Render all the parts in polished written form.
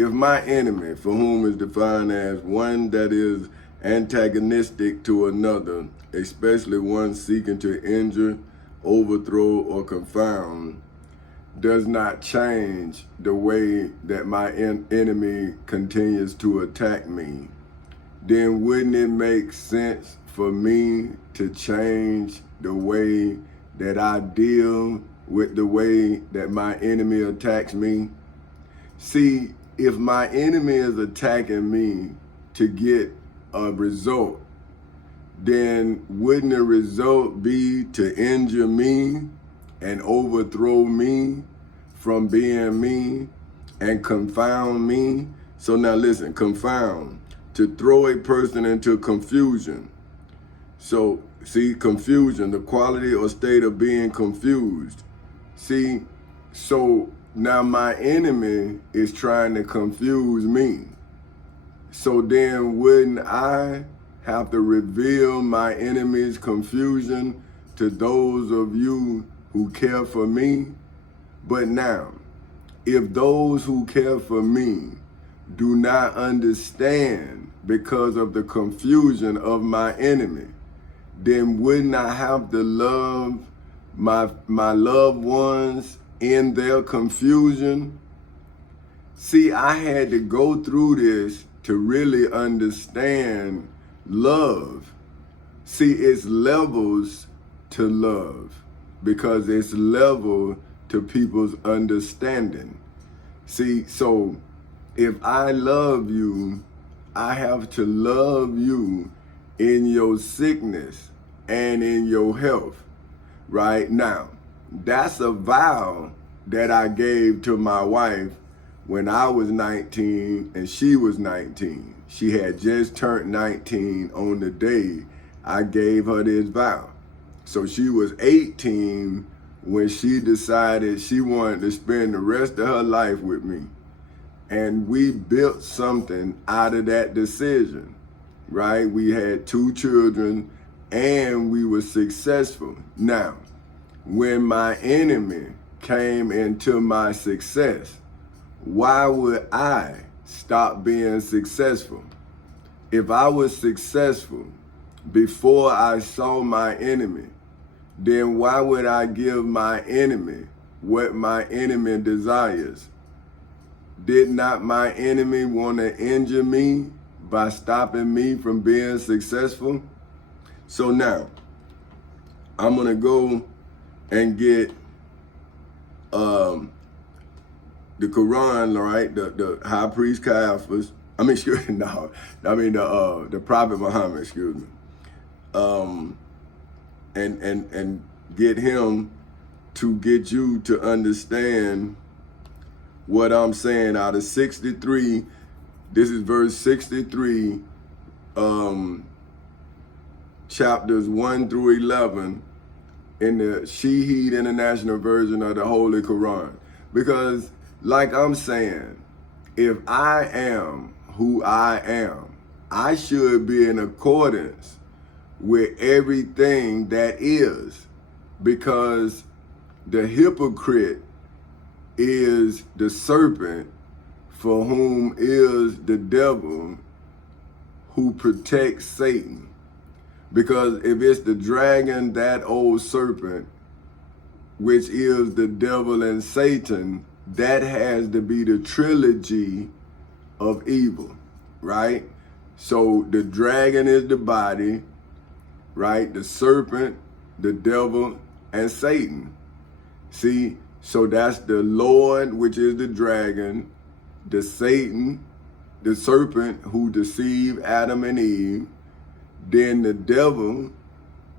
if my enemy, for whom is defined as one that is antagonistic to another, especially one seeking to injure, overthrow, or confound, does not change the way that my enemy continues to attack me, then wouldn't it make sense for me to change the way that I deal with the way that my enemy attacks me? See, if my enemy is attacking me to get a result, then wouldn't the result be to injure me and overthrow me from being me and confound me? So now listen, confound, to throw a person into confusion. So see, confusion, the quality or state of being confused. See, so now my enemy is trying to confuse me. So then wouldn't I have to reveal my enemy's confusion to those of you who care for me? But now, if those who care for me do not understand because of the confusion of my enemy, then wouldn't I have to love my loved ones in their confusion? See, I had to go through this to really understand love. See, it's levels to love because it's level to people's understanding. See, so if I love you, I have to love you in your sickness and in your health. Right now, that's a vow that I gave to my wife when I was 19 and she was 19. She had just turned 19 on the day I gave her this vow. So she was 18 when she decided she wanted to spend the rest of her life with me. And we built something out of that decision, right? We had 2 children and we were successful. Now, when my enemy came into my success, why would I stop being successful? If I was successful before I saw my enemy, then why would I give my enemy what my enemy desires? Did not my enemy want to injure me by stopping me from being successful? So now, I'm going to go and get the Quran, right? The high priest Caiaphas. The Prophet Muhammad, excuse me. And get him to get you to understand what I'm saying. Out of 63, this is verse 63, chapters 1 through 11 in the Shaheed International Version of the Holy Quran. Because like I'm saying, if I am who I am, I should be in accordance with everything that is, because the hypocrite is the serpent, for whom is the devil who protects Satan. Because if it's the dragon, that old serpent, which is the devil and Satan, that has to be the trilogy of evil, right? So the dragon is the body, right? The serpent, the devil, and Satan. See, so that's the Lord, which is the dragon, the Satan, the serpent who deceived Adam and Eve, then the devil,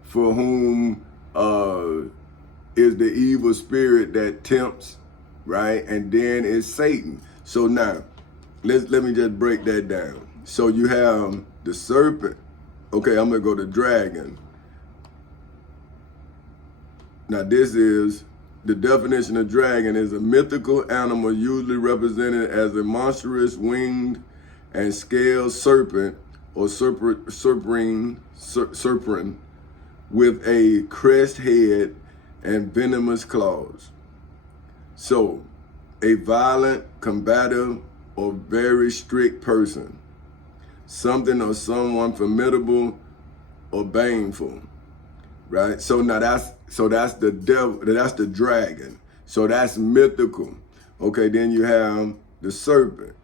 for whom is the evil spirit that tempts, right? And then it's Satan. So now, let me just break that down. So you have the serpent. Okay, I'm gonna go to dragon. Now this is, the definition of dragon is a mythical animal usually represented as a monstrous winged and scaled serpent or serpent with a crest head and venomous claws. So a violent, combative, or very strict person, something or someone formidable or baneful, right? So now that's the devil, that's the dragon. So that's mythical. Okay, then you have the serpent.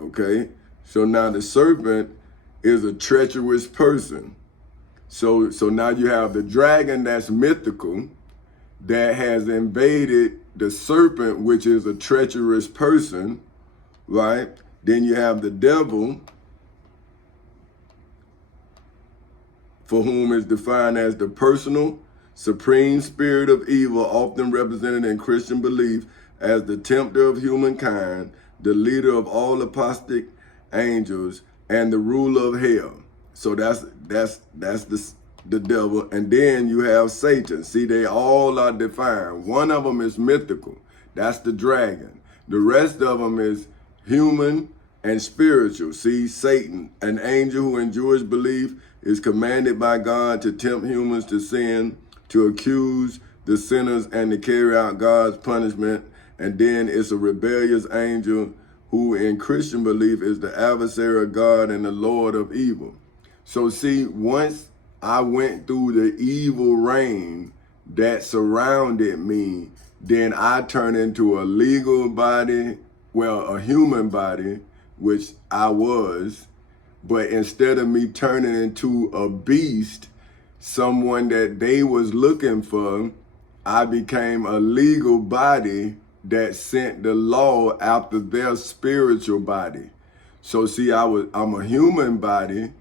Okay, so now the serpent is a treacherous person. So now you have the dragon that's mythical, that has invaded the serpent, which is a treacherous person, right? Then you have the devil, for whom is defined as the personal, supreme spirit of evil, often represented in Christian belief as the tempter of humankind, the leader of all apostate angels, and the ruler of hell. So that's the devil. And then you have Satan. See, they all are defined. One of them is mythical. That's the dragon. The rest of them is human and spiritual. See, Satan, an angel who in Jewish belief is commanded by God to tempt humans to sin, to accuse the sinners, and to carry out God's punishment. And then it's a rebellious angel who in Christian belief is the adversary of God and the Lord of evil. So see, once I went through the evil reign that surrounded me, then I turned into a legal body, well, a human body, which I was. But instead of me turning into a beast, someone that they was looking for, I became a legal body that sent the law after their spiritual body. So see, I'm a human body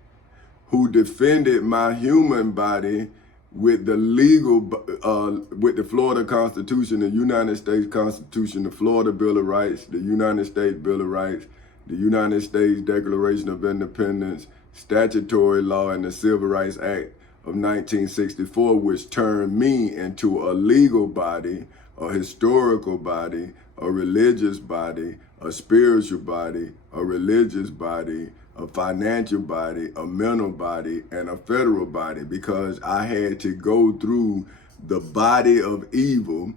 who defended my human body with the legal, with the Florida Constitution, the United States Constitution, the Florida Bill of Rights, the United States Bill of Rights, the United States Declaration of Independence, statutory law, and the Civil Rights Act of 1964, which turned me into a legal body, a historical body, a religious body, a spiritual body, a religious body, a financial body, a mental body, and a federal body, because I had to go through the body of evil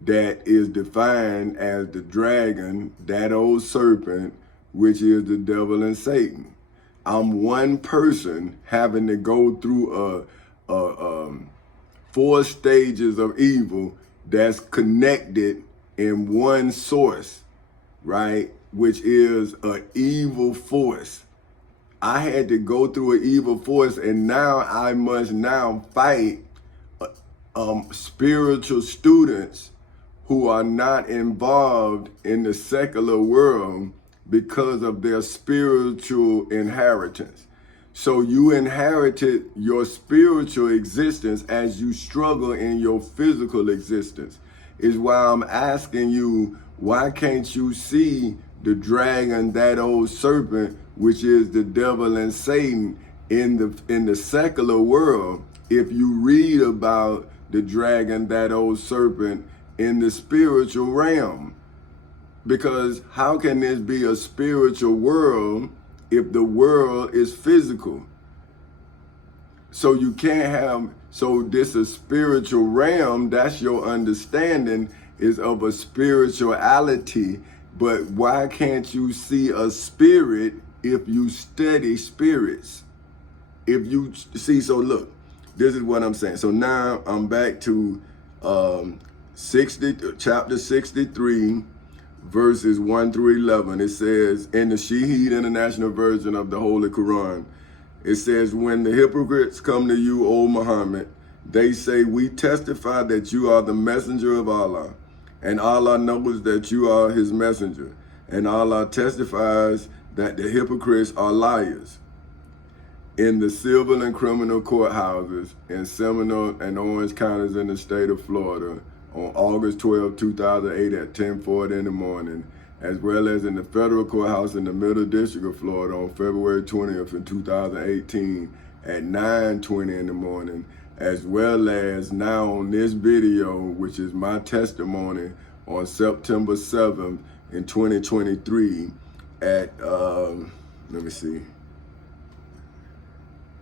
that is defined as the dragon, that old serpent, which is the devil and Satan. I'm one person having to go through 4 stages of evil that's connected in one source, right? Which is an evil force. I had to go through an evil force, and now I must now fight spiritual students who are not involved in the secular world because of their spiritual inheritance. So you inherited your spiritual existence as you struggle in your physical existence. Is why I'm asking you, why can't you see the dragon, that old serpent, which is the devil and Satan in the secular world, if you read about the dragon, that old serpent, in the spiritual realm? Because how can this be a spiritual world if the world is physical? So you can't have, so this is spiritual realm, that's your understanding is of a spirituality. But why can't you see a spirit if you study spirits? If you see, so look, this is what I'm saying. So now I'm back to chapter 63, verses 1 through 11. It says, in the Shahid International Version of the Holy Quran, it says, when the hypocrites come to you, O Muhammad, they say, we testify that you are the messenger of Allah, and Allah knows that you are his messenger, and Allah testifies that the hypocrites are liars. In the civil and criminal courthouses in Seminole and Orange counties in the state of Florida on August 12, 2008 at 10:40 in the morning, as well as in the federal courthouse in the Middle District of Florida on February 20th in 2018 at 9:20 in the morning, as well as now on this video, which is my testimony, on September 7th in 2023 at,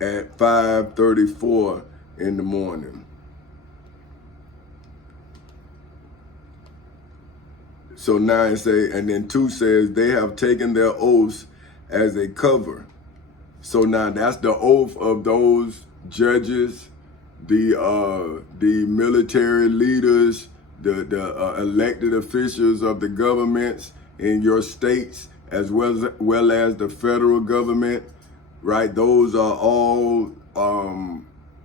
at 5:34 in the morning. So now it say, and then 2 says, they have taken their oaths as a cover. So now that's the oath of those judges, the military leaders, the elected officials of the governments in your states, as well as the federal government, right? Those are all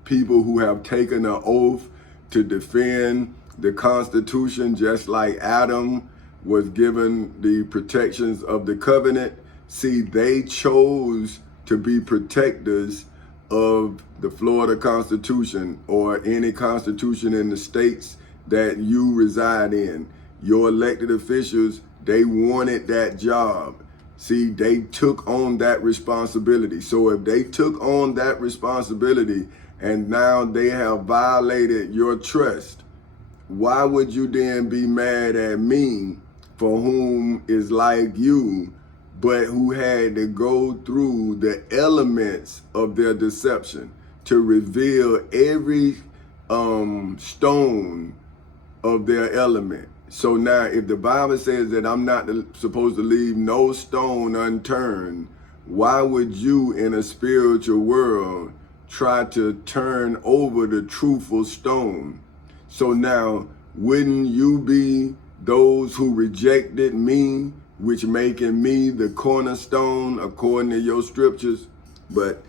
people who have taken an oath to defend the Constitution, just like Adam was given the protections of the covenant. See, they chose to be protectors of the Florida Constitution or any constitution in the states that you reside in. Your elected officials, they wanted that job. See, they took on that responsibility. So if they took on that responsibility and now they have violated your trust, why would you then be mad at me, for whom is like you, but who had to go through the elements of their deception to reveal every stone of their element? So now if the Bible says that I'm not supposed to leave no stone unturned, why would you in a spiritual world try to turn over the truthful stone? So now, wouldn't you be those who rejected me, which making me the cornerstone according to your scriptures? But,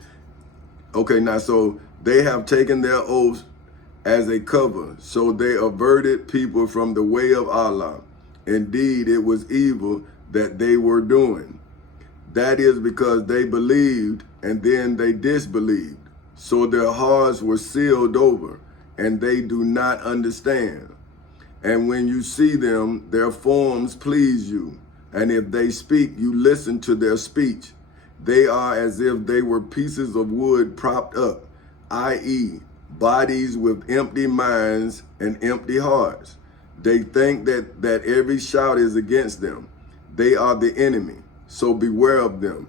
okay, now, so they have taken their oaths as a cover, so they averted people from the way of Allah. Indeed, it was evil that they were doing. That is because they believed and then they disbelieved. So their hearts were sealed over and they do not understand. And when you see them, their forms please you. And if they speak, you listen to their speech. They are as if they were pieces of wood propped up, i.e., bodies with empty minds and empty hearts. They think that every shout is against them. They are the enemy, so beware of them.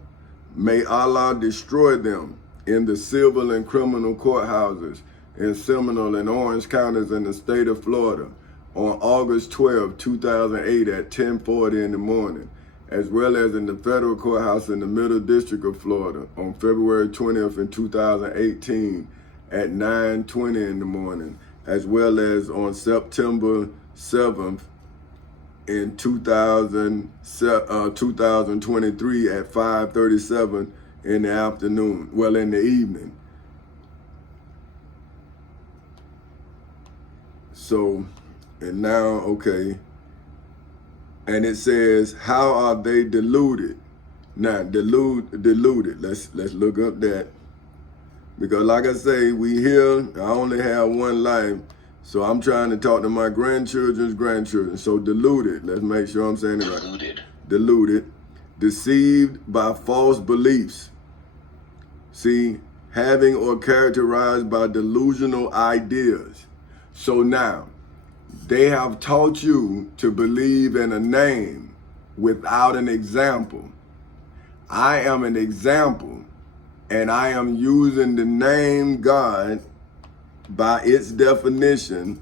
May Allah destroy them in the civil and criminal courthouses in Seminole and Orange counties in the state of Florida on August 12, 2008 at 10:40 in the morning, as well as in the federal courthouse in the Middle District of Florida on February 20th in 2018 at 9:20 in the morning, as well as on September 7th in 2023 at 5:37 in the afternoon, well, in the evening. So, and now, okay, and it says, how are they deluded? Now, deluded. Let's look up that. Because like I say, we here, I only have one life, so I'm trying to talk to my grandchildren's grandchildren. So deluded, let's make sure I'm saying it right. Deluded, deceived by false beliefs. See, having or characterized by delusional ideas. So now, they have taught you to believe in a name without an example. I am an example. And I am using the name God by its definition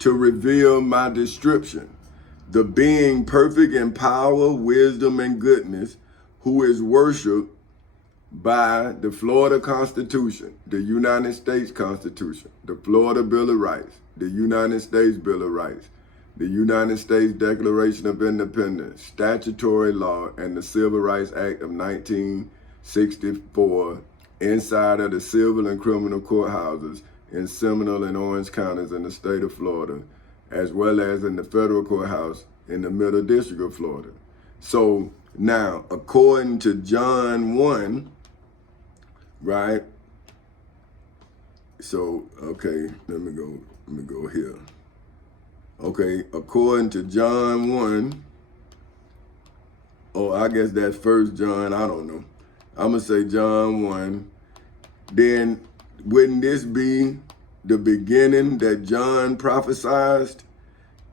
to reveal my description. The being perfect in power, wisdom, and goodness, who is worshiped by the Florida Constitution, the United States Constitution, the Florida Bill of Rights, the United States Bill of Rights, the United States Declaration of Independence, statutory law, and the Civil Rights Act of 1964 inside of the civil and criminal courthouses in Seminole and Orange counties in the state of Florida, as well as in the federal courthouse in the Middle District of Florida. So now, according to John 1, right? So, okay, let me go here. Okay, according to John 1, oh, I guess that's 1 John, I don't know. I'm going to say John 1. Then wouldn't this be the beginning that John prophesied,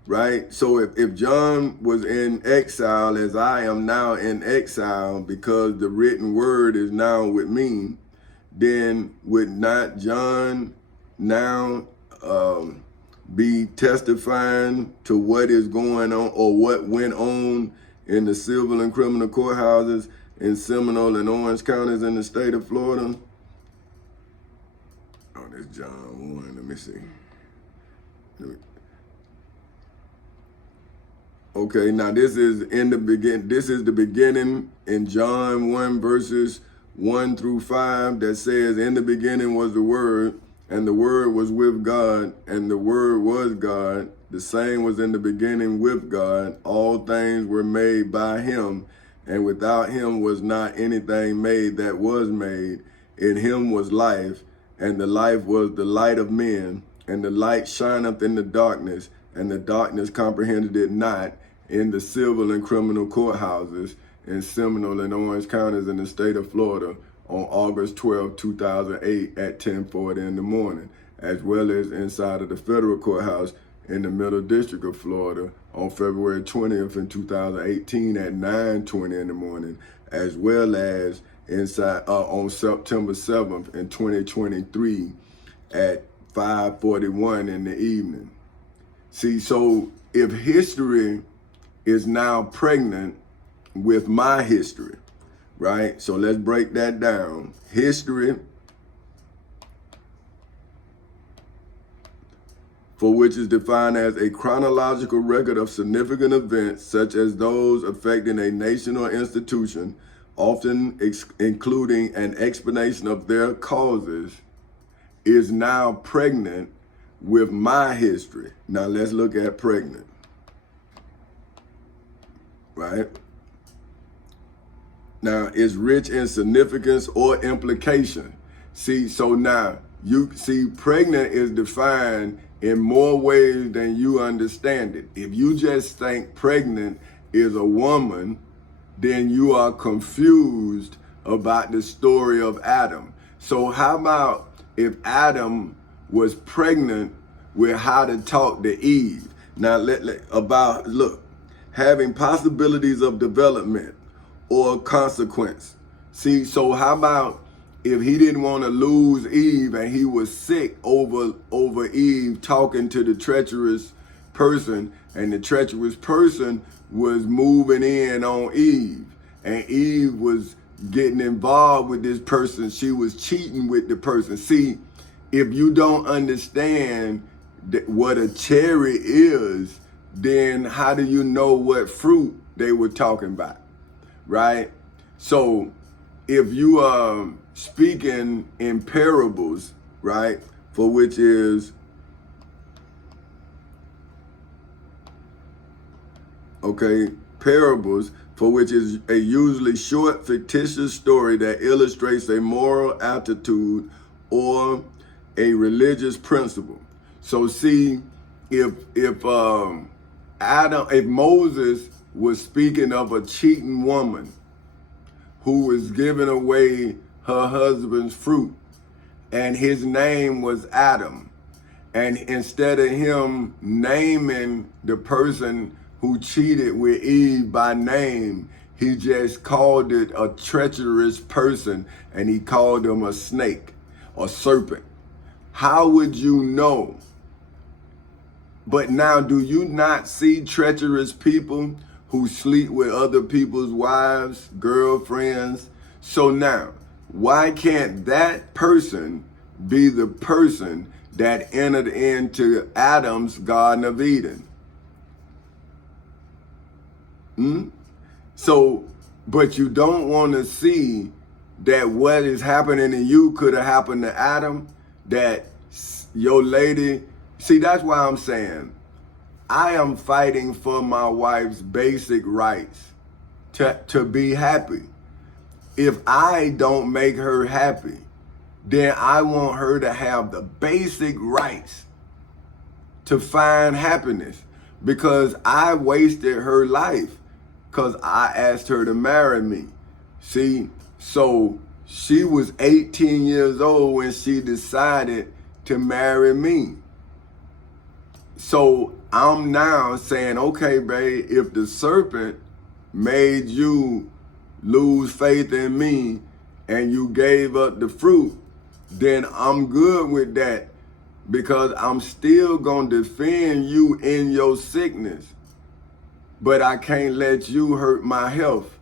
right? So if John was in exile as I am now in exile because the written word is now with me, then would not John now be testifying to what is going on or what went on in the civil and criminal courthouses in Seminole and Orange counties in the state of Florida. Oh, that's John 1. Let me see. Okay, now this is the beginning in John 1 verses 1 through 5 that says, in the beginning was the Word, and the Word was with God, and the Word was God. The same was in the beginning with God. All things were made by him, and without him was not anything made that was made. In him was life, and the life was the light of men. And the light shineth in the darkness, and the darkness comprehended it not. In the civil and criminal courthouses in Seminole and Orange counties in the state of Florida on August 12, 2008 at 10:40 in the morning, as well as inside of the federal courthouse in the Middle District of Florida on February 20th in 2018 at 9:20 in the morning, as well as inside on September 7th in 2023 at 5:41 in the evening. See, so if history is now pregnant with my history, right? So let's break that down. History, for which is defined as a chronological record of significant events such as those affecting a nation or institution, often including an explanation of their causes, is now pregnant with my history. Now let's look at pregnant. Right? Now, it's rich in significance or implication. See, so now, you see, pregnant is defined in more ways than you understand it. If you just think pregnant is a woman, then you are confused about the story of Adam. So how about if Adam was pregnant with how to talk to Eve? Now, look, having possibilities of development or consequence. See, so how about if he didn't want to lose Eve and he was sick over Eve talking to the treacherous person, and the treacherous person was moving in on Eve, and Eve was getting involved with this person. She was cheating with the person. See, if you don't understand what a cherry is, then how do you know what fruit they were talking about, right? So if you are speaking in parables, right, for which is, parables, for which is a usually short fictitious story that illustrates a moral attitude or a religious principle. So see, if Moses was speaking of a cheating woman who was giving away her husband's fruit, and his name was Adam, and instead of him naming the person who cheated with Eve by name, he just called it a treacherous person, and he called him a snake or serpent. How would you know? But now, do you not see treacherous people who sleep with other people's wives, girlfriends? So now, why can't that person be the person that entered into Adam's Garden of Eden? So, but you don't want to see that what is happening to you could have happened to Adam, that your lady. See, that's why I'm saying I am fighting for my wife's basic rights to be happy. If I don't make her happy, then I want her to have the basic rights to find happiness, because I wasted her life because I asked her to marry me. See, so she was 18 years old when she decided to marry me. So I'm now saying, okay, babe, if the serpent made you lose faith in me and you gave up the fruit, then I'm good with that. because I'm still going to defend you in your sickness, but I can't let you hurt my health.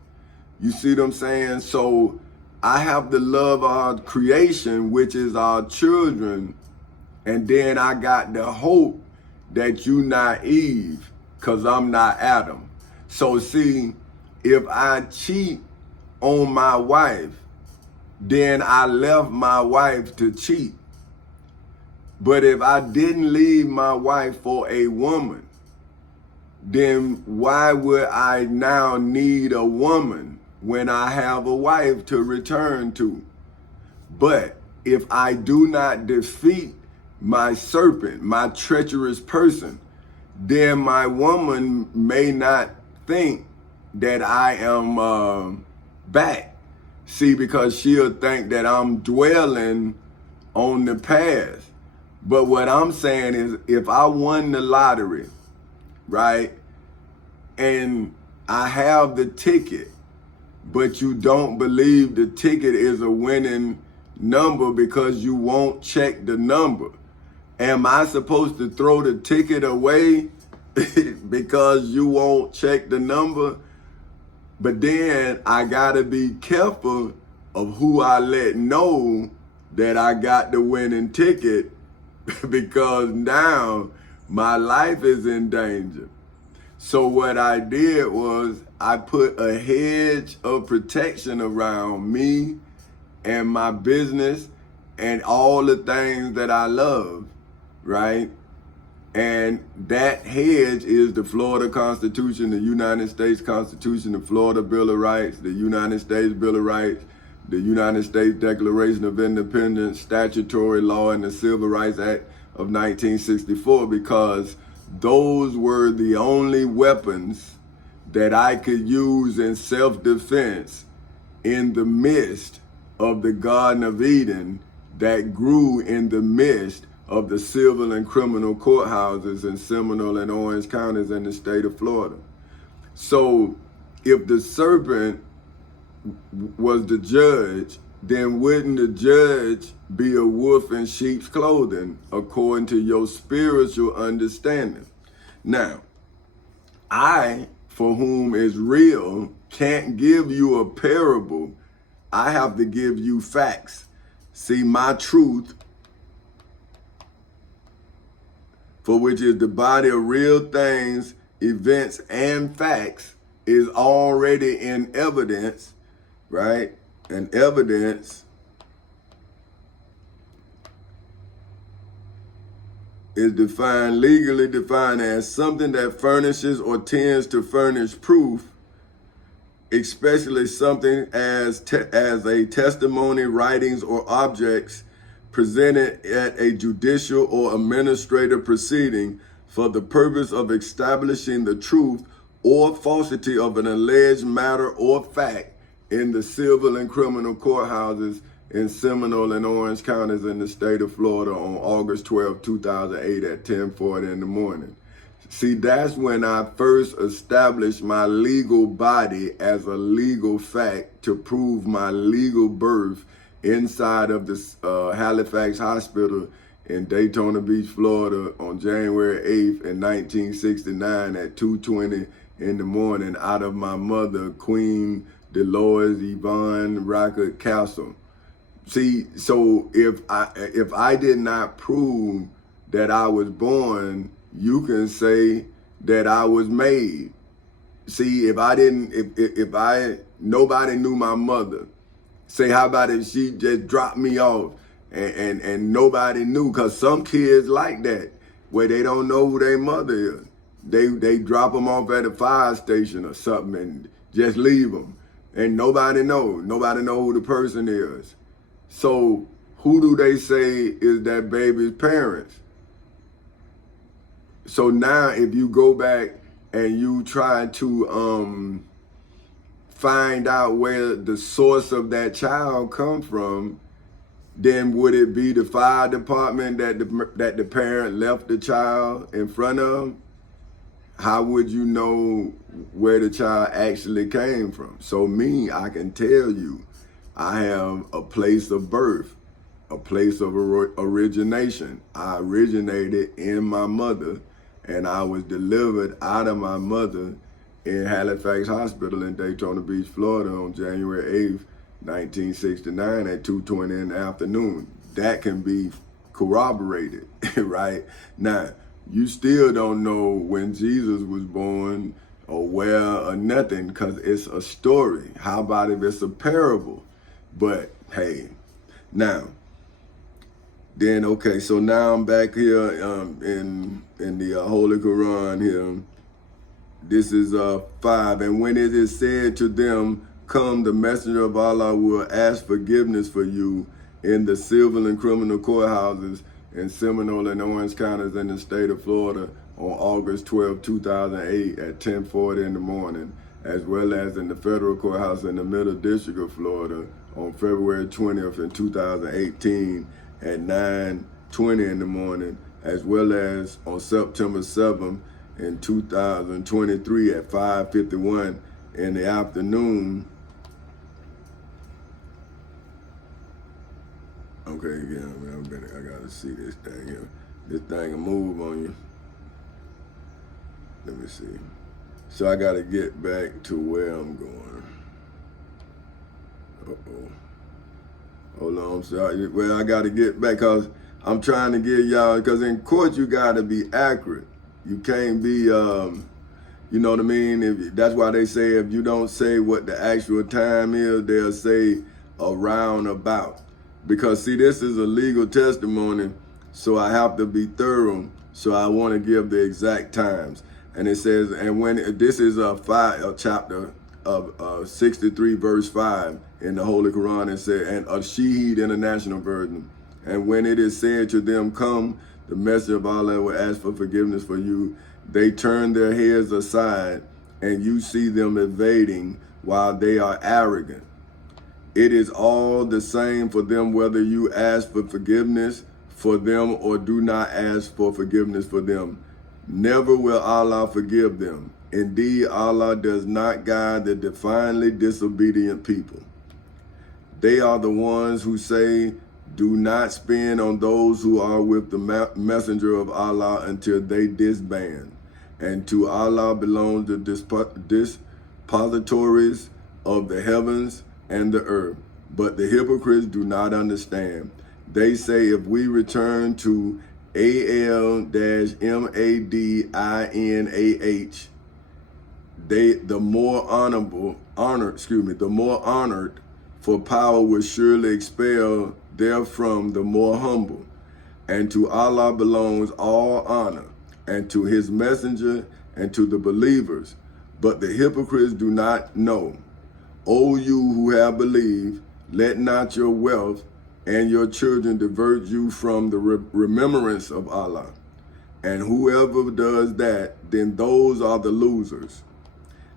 You see what I'm saying? So I have to love our creation, which is our children, and then I got the hope that you not Eve, because I'm not Adam. So see, if I cheat on my wife, then I left my wife to cheat. But if I didn't leave my wife for a woman, then why would I now need a woman when I have a wife to return to? But if I do not defeat my serpent, my treacherous person, then my woman may not think that I am back. See, because she'll think that I'm dwelling on the past. But what I'm saying is, if I won the lottery, right, and I have the ticket, but you don't believe the ticket is a winning number because you won't check the number, am I supposed to throw the ticket away because you won't check the number? But then I gotta be careful of who I let know that I got the winning ticket, because now my life is in danger. So what I did was I put a hedge of protection around me and my business and all the things that I love, right? And that hedge is the Florida Constitution, the United States Constitution, the Florida Bill of Rights, the United States Bill of Rights, the United States Declaration of Independence, statutory law, and the Civil Rights Act of 1964, because those were the only weapons that I could use in self-defense in the midst of the Garden of Eden that grew in the midst of the civil and criminal courthouses in Seminole and Orange counties in the state of Florida. So if the serpent was the judge, then wouldn't the judge be a wolf in sheep's clothing according to your spiritual understanding? Now, I, for whom is real, can't give you a parable. I have to give you facts. See, my truth, for which is the body of real things, events, and facts, is already in evidence, right? And evidence is legally defined as something that furnishes or tends to furnish proof, especially something as a testimony, writings, or objects presented at a judicial or administrative proceeding for the purpose of establishing the truth or falsity of an alleged matter or fact in the civil and criminal courthouses in Seminole and Orange counties in the state of Florida on August 12, 2008 at 10:40 in the morning. See, that's when I first established my legal body as a legal fact to prove my legal birth inside of the Halifax Hospital in Daytona Beach, Florida on January 8th in 1969 at 2:20 in the morning out of my mother, Queen Dolores Yvonne Rocket Castle. See, so if I did not prove that I was born, you can say that I was made. See, if nobody knew my mother, say, how about if she just dropped me off and nobody knew? Because some kids like that, where they don't know who their mother is. They drop them off at a fire station or something and just leave them. And nobody know who the person is. So who do they say is that baby's parents? So now if you go back and you try to find out where the source of that child come from, then would it be the fire department that the parent left the child in front of? How would you know where the child actually came from? So me, I can tell you, I have a place of birth, a place of origination. I originated in my mother, and I was delivered out of my mother in Halifax Hospital in Daytona Beach, Florida on January 8th, 1969 at 2:20 in the afternoon. That can be corroborated, right? Now, you still don't know when Jesus was born or where or nothing, because it's a story. How about if it's a parable? But hey, now, then okay, so now I'm back here in the Holy Quran here. This is 5. And when it is said to them, come, the messenger of Allah will ask forgiveness for you in the civil and criminal courthouses in Seminole and Orange counties in the state of Florida on August 12, 2008 at 10:40 in the morning, as well as in the federal courthouse in the Middle District of Florida on February 20th in 2018 at 9:20 in the morning, as well as on September 7th in 2023 at 5:51 in the afternoon. Okay, yeah, man, I gotta see this thing here. This thing will move on you. Let me see. So I gotta get back to where I'm going. Hold on, I'm sorry. Well, I gotta get back because I'm trying to get y'all, because in court you gotta be accurate. You can't be, you know what I mean? That's why they say if you don't say what the actual time is, they'll say around about. Because see, this is a legal testimony, so I have to be thorough. So I want to give the exact times. And it says, and when this is a chapter of 63 verse 5 in the Holy Quran, it said, and a Shaheed International Version. And when it is said to them, come, the messenger of Allah will ask for forgiveness for you. They turn their heads aside, and you see them evading while they are arrogant. It is all the same for them whether you ask for forgiveness for them or do not ask for forgiveness for them. Never will Allah forgive them. Indeed, Allah does not guide the defiantly disobedient people. They are the ones who say, do not spend on those who are with the messenger of Allah until they disband. And to Allah belongs the dispositories of the heavens and the earth. But the hypocrites do not understand. They say, if we return to AL-MADINAH, the more honored for power will surely expel therefrom the more humble. And to Allah belongs all honor, and to his messenger, and to the believers. But the hypocrites do not know. O you who have believed, let not your wealth and your children divert you from the remembrance of Allah. And whoever does that, then those are the losers.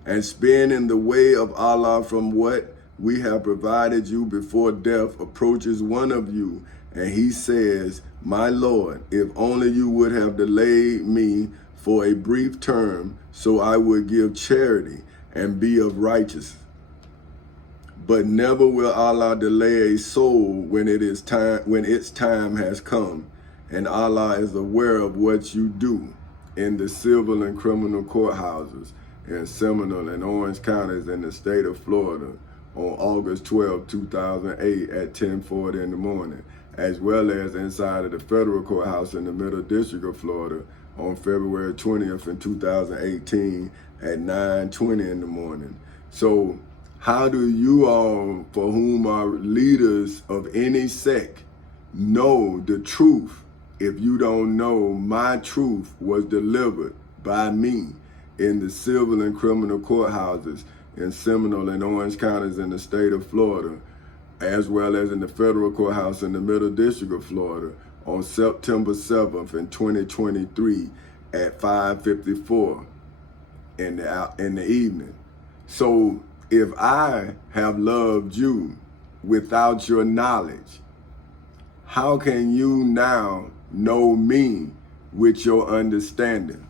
And spend in the way of Allah from what we have provided you before death approaches one of you, and he says, my Lord, if only you would have delayed me for a brief term, so I would give charity and be of righteousness. But never will Allah delay a soul when its time has come, and Allah is aware of what you do in the civil and criminal courthouses in Seminole and Orange counties in the state of Florida on August 12, 2008 at 10:40 in the morning, as well as inside of the federal courthouse in the Middle District of Florida on February 20th in 2018 at 9:20 in the morning. So how do you all, for whom are leaders of any sect, know the truth if you don't know my truth was delivered by me in the civil and criminal courthouses in Seminole and Orange counties in the state of Florida, as well as in the federal courthouse in the Middle District of Florida on September 7th in 2023 at 5:54 in the evening. So if I have loved you without your knowledge, how can you now know me with your understanding?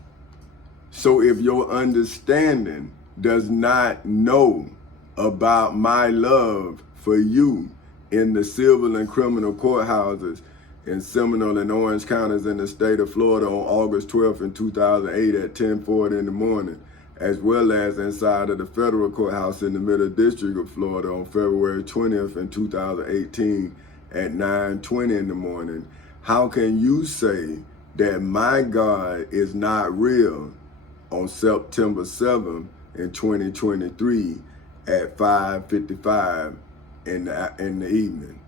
So if your understanding does not know about my love for you in the civil and criminal courthouses in Seminole and Orange counties in the state of Florida on August 12th in 2008 at 10:40 in the morning, as well as inside of the federal courthouse in the Middle District of Florida on February 20th in 2018 at 9:20 in the morning. How can you say that my God is not real on September 7th in 2023 at 5:55 in the evening?